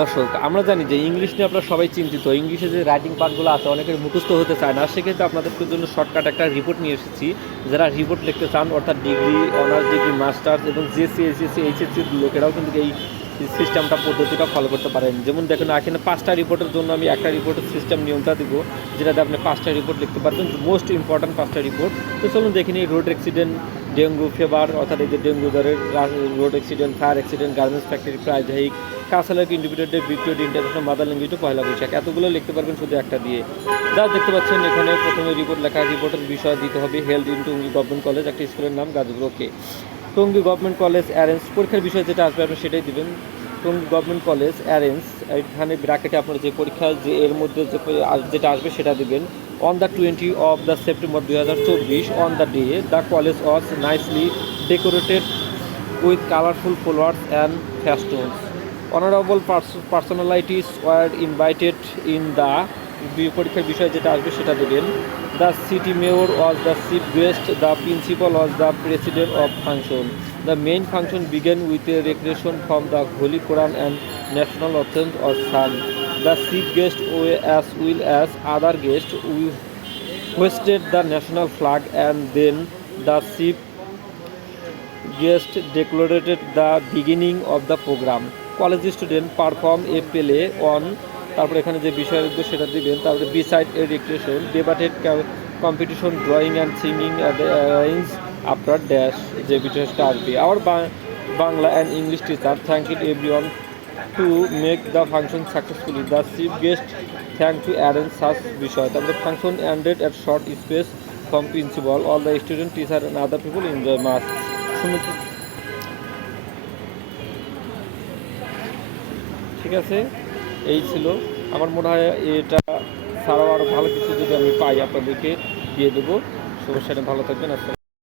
দর্শক, আমরা জানি যে ইংলিশ নিয়ে আপনারা সবাই চিন্তিত। ইংলিশে যে রাইটিং পার্টগুলো আছে অনেকের মুখস্থ হতে চায় না। সেক্ষেত্রে আপনাদের জন্য শর্টকাট একটা রিপোর্ট নিয়ে এসেছি। যারা রিপোর্ট লিখতে চান অর্থাৎ ডিগ্রি, অনার্স ডিগ্রি, মাস্টার্স এবং জেএসসি, এসএসসি, এইচএসসির লোকেরাও কিন্তু এই সিস্টেমটা পদ্ধতিটা ফলো করতে পারেন। যেমন দেখুন এখানে 5টা রিপোর্টের জন্য আমি একটা রিপোর্টের সিস্টেম নিয়মটা দিব, যেটাতে আপনি 5টা রিপোর্ট লিখতে পারবেন, মোস্ট ইম্পর্ট্যান্ট 5টা রিপোর্ট। তো চলুন দেখে নিই। রোড অ্যাক্সিডেন্ট, ডেঙ্গু ফিভার অর্থাৎ এই যে ডেঙ্গু জ্বরের, road accident, fire accident, garments factory, price hike, cultural independent day, Victoria day, international mother language to Pohela Boishakh, এতগুলো লিখতে পারবেন শুধু একটা দিয়ে। যা দেখতে পাচ্ছেন এখানে প্রথমে রিপোর্ট লেখা, রিপোর্টের বিষয় দিতে হবে health in Tongi government college, একটা স্কুলের নাম গাজীপুর। ওকে, টঙ্গী গভর্নমেন্ট কলেজ অ্যারেঞ্জ, পরীক্ষার বিষয় যেটা আসবে আপনি সেটাই দেবেন। টঙ্গী গভর্নমেন্ট কলেজ অ্যারেঞ্জ, এখানে ব্র্যাকেটে আপনার যে পরীক্ষা যে এর মধ্যে যেটা আসবে সেটা দেবেন। On the 20 of the September 2024, on the day the college was nicely decorated with colorful flowers and festoons. Honorable personalities were invited in the পরীক্ষার বিষয় যেটা আসবে সেটা দেবেন। The city mayor was the chief guest, the principal was the president of function. The main function began with a recreation from the Holy Quran and national anthem or sung. The chief guest, as well as other guests, hoisted the national flag, and then the chief guest declared the beginning of the program. College student perform a play on, তারপরে এখানে যে বিষয় রয়েছে সেটা দিবেন। তারপরে beside a recreation, debated competition, drawing and singing arrange after dash, যে বিষয়টা আসবে। Our Bangla and English teacher thank it everyone to make the function successfully. The chief guest thank to arrange such বিষয়। তারপরে function ended at short space from principal, all the student, teacher and other people enjoy much. ঠিক আছে, এই ছিল। আমার মনে হয় এটা ছাড়াও আরও ভালো কিছু যদি আমি পাই আপনাদেরকে দিয়ে দেবো। সবার সাথে ভালো থাকবেন। আসলে